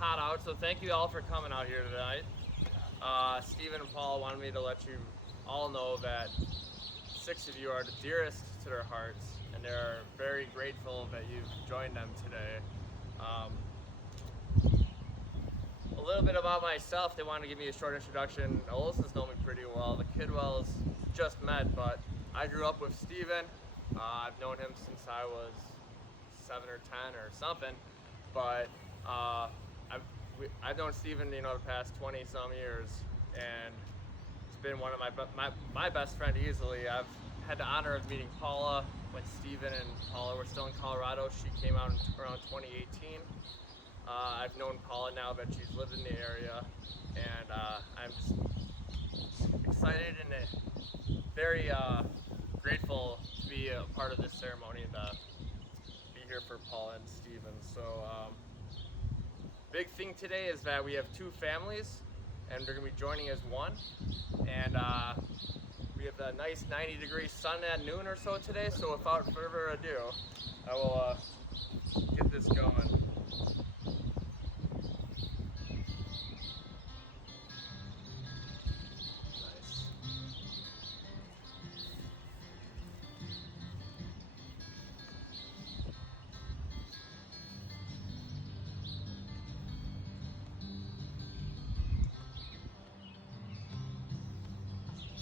hot out, so thank you all for coming out here tonight. Stephen and Paula wanted me to let you all know that 6 of you are the dearest to their hearts, and they're very grateful that you've joined them today. A little bit about myself, they wanted to give me a short introduction. Olson's known me pretty well. The Kidwells just met, but I grew up with Stephen. I've known him since I was 7 or 10 or something, but I've known Stephen, the past 20 some years, and it's been one of my best friend easily. I've had the honor of meeting Paula when Stephen and Paula were still in Colorado. She came out around 2018. I've known Paula now that she's lived in the area, and I'm just excited and very grateful to be a part of this ceremony and be here for Paula and Stephen. So big thing today is that we have 2 families, and they're going to be joining as one, and we have a nice 90-degree sun at noon or so today, so without further ado, I will get this going.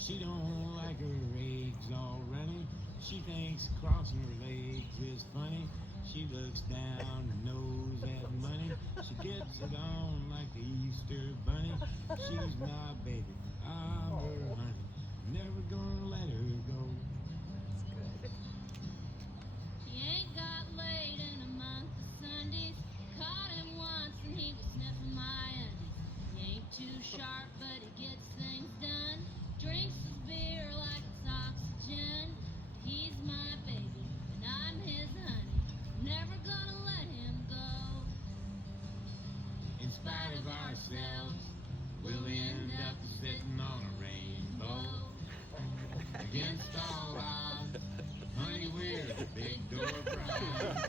She don't like her eggs all runny. She thinks crossing her legs is funny. She looks down and knows that money. She gets it on like the Easter bunny. She's my baby, I'm her honey. Never gonna let her go. That's good. He ain't got laid in a month of Sundays. Caught him once and he was sniffing my undies. He ain't too sharp, but he gets things done. Drinks his beer like it's oxygen. He's my baby, and I'm his honey. Never gonna let him go. In spite of ourselves, we'll end up sitting on a rainbow. Against all odds, honey, we're the big door prize.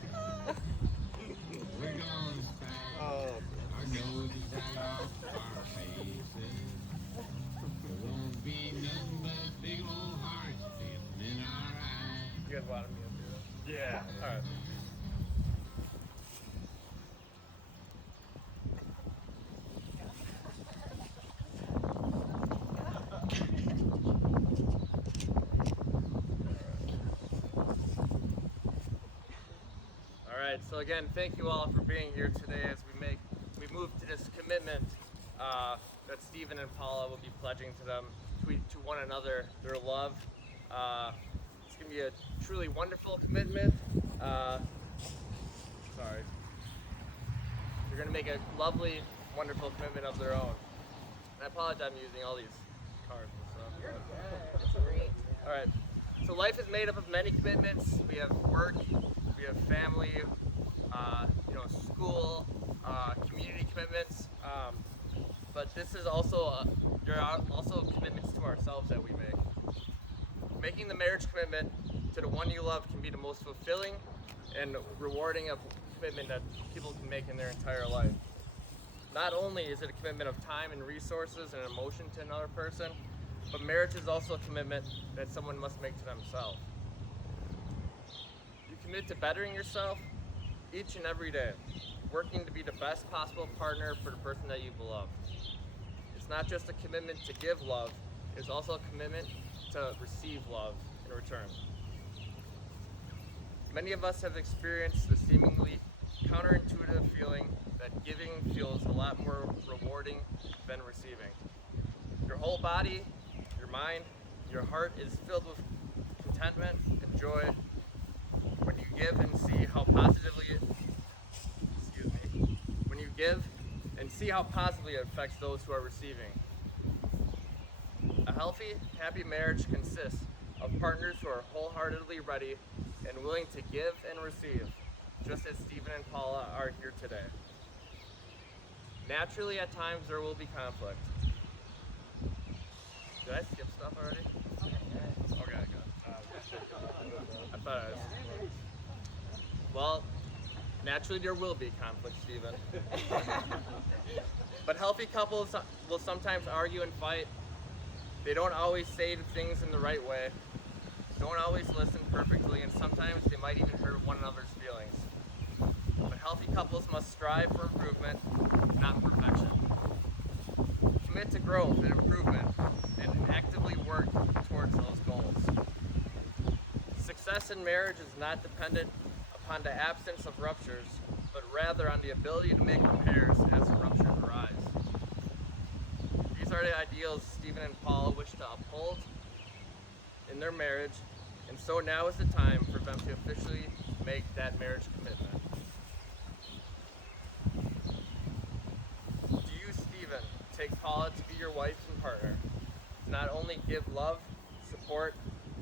We're gonna spy our noses right off our faces. There won't be nothing but big old hearts beating in our eyes. You guys wanted me to do that? Yeah. All right. All right. So again, thank you all for being here today as we move to this commitment that Stephen and Paula will be pledging to them, to one another, their love. It's going to be a truly wonderful commitment. Sorry. They're going to make a lovely, wonderful commitment of their own. And I apologize, I'm using all these cards and stuff. You're good. That's great. All right. So life is made up of many commitments. We have work, we have family, school, community commitments. But this is also there are also commitments to ourselves that we make. Making the marriage commitment to the one you love can be the most fulfilling and rewarding of commitment that people can make in their entire life. Not only is it a commitment of time and resources and emotion to another person, but marriage is also a commitment that someone must make to themselves. You commit to bettering yourself each and every day, working to be the best possible partner for the person that you love. It's not just a commitment to give love, it's also a commitment to receive love in return. Many of us have experienced the seemingly counterintuitive feeling that giving feels a lot more rewarding than receiving. Your whole body, your mind, your heart is filled with contentment and joy when you give and see how positively it affects those who are receiving. A healthy, happy marriage consists of partners who are wholeheartedly ready and willing to give and receive, just as Stephen and Paula are here today. Naturally, at times there will be conflict. Did I skip stuff already? Okay, good. I thought I was. Well, naturally there will be conflict, Stephen. But healthy couples will sometimes argue and fight. They don't always say things in the right way, don't always listen perfectly, and sometimes they might even hurt one another's feelings. But healthy couples must strive for improvement, not perfection. Commit to growth and improvement, and actively work towards those goals. Success in marriage is not dependent upon the absence of ruptures, but rather on the ability to make repairs as ruptures arise. These are the ideals Stephen and Paula wish to uphold in their marriage, and so now is the time for them to officially make that marriage commitment. Do you, Stephen, take Paula to be your wife and partner, to not only give love, support,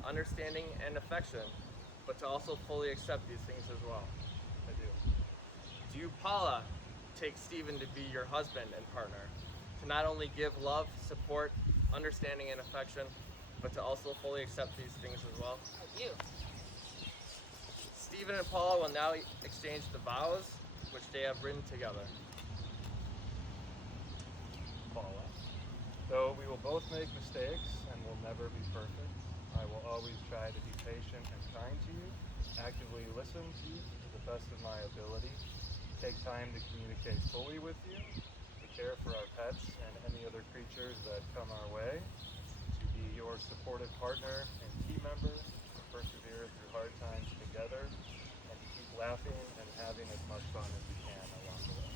understanding, and affection, but to also fully accept these things as well? I do. Do you, Paula, take Stephen to be your husband and partner, to not only give love, support, understanding, and affection, but to also fully accept these things as well? I do. Stephen and Paula will now exchange the vows which they have written together. Paula. Though we will both make mistakes and will never be perfect, I will always try to be patient and kind to you, actively listen to you to the best of my ability, take time to communicate fully with you, to care for our pets and any other creatures that come our way, to be your supportive partner and team member, to persevere through hard times together, and to keep laughing and having as much fun as we can along the way.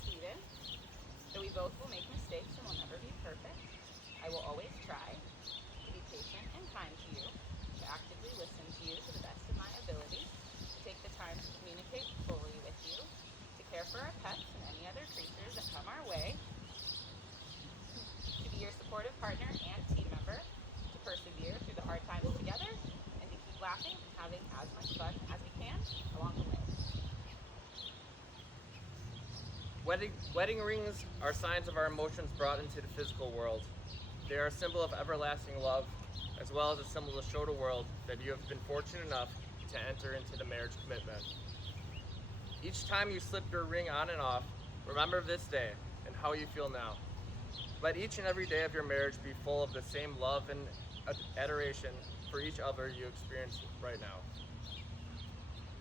Stephen, though we both will make mistakes and will never be perfect, I will always try to be patient and kind to you, to actively listen to you to the best of my ability, to take the time to communicate fully with you, to care for our pets and any other creatures that come our way, to be your supportive partner and team member, to persevere through the hard times together, and to keep laughing and having as much fun as we can along the way. Wedding rings are signs of our emotions brought into the physical world. They are a symbol of everlasting love, as well as a symbol to show the world that you have been fortunate enough to enter into the marriage commitment. Each time you slip your ring on and off, remember this day and how you feel now. Let each and every day of your marriage be full of the same love and adoration for each other you experience right now.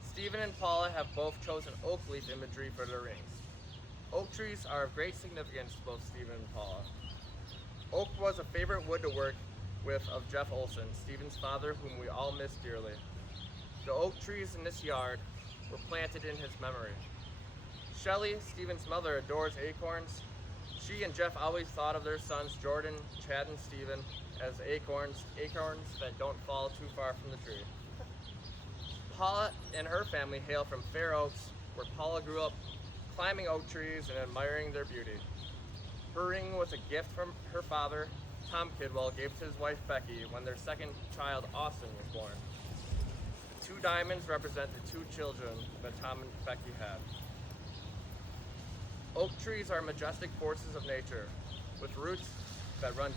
Stephen and Paula have both chosen oak leaf imagery for their rings. Oak trees are of great significance to both Stephen and Paula. Oak was a favorite wood to work with of Jeff Olson, Stephen's father, whom we all miss dearly. The oak trees in this yard were planted in his memory. Shelley, Stephen's mother, adores acorns. She and Jeff always thought of their sons, Jordan, Chad, and Stephen, as acorns that don't fall too far from the tree. Paula and her family hail from Fair Oaks, where Paula grew up climbing oak trees and admiring their beauty. Her ring was a gift from her father, Tom Kidwell, gave to his wife Becky when their second child, Austin, was born. The two diamonds represent the two children that Tom and Becky had. Oak trees are majestic forces of nature, with roots that run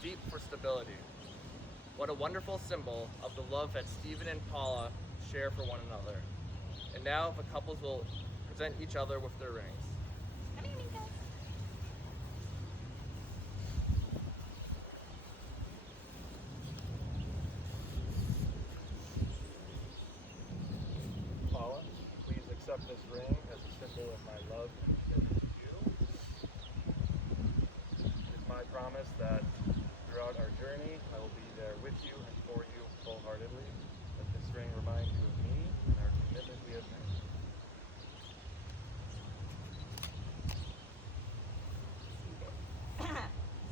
deep for stability. What a wonderful symbol of the love that Stephen and Paula share for one another. And now the couples will present each other with their rings. Come here, Mika. Paula, please accept this ring as a symbol of my love and commitment to you. It is my promise that throughout our journey, I will be there with you and for you wholeheartedly. Let this ring remind you of me and our commitment we have made.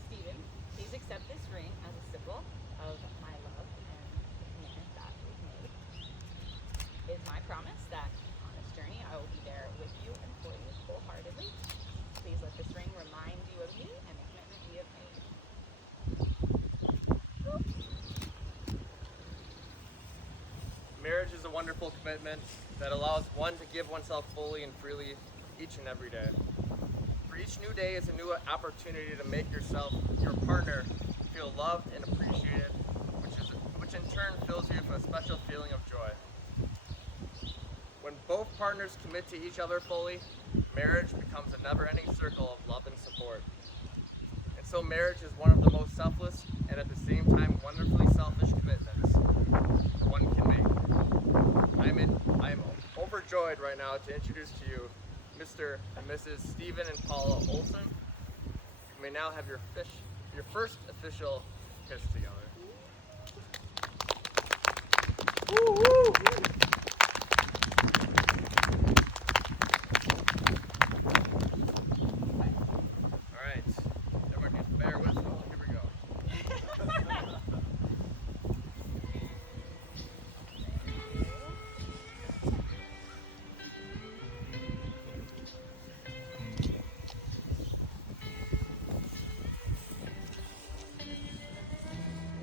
Stephen, please accept this ring as a symbol of my love and the commitment that we've made. It is my promise that on this journey I will be there with you and for you wholeheartedly. Please let this ring remind you of me and the commitment we have made. Marriage is a wonderful commitment that allows one to give oneself fully and freely each and every day. For each new day is a new opportunity to make yourself, your partner, feel loved and appreciated, which in turn fills you with a special feeling of joy. When both partners commit to each other fully, marriage becomes a never-ending circle of love and support. And so marriage is one of the most selfless and at the same time wonderfully selfish commitments that one can make. I am overjoyed right now to introduce to you Mr. and Mrs. Stephen and Paula Olson. You may now have your first official kiss together.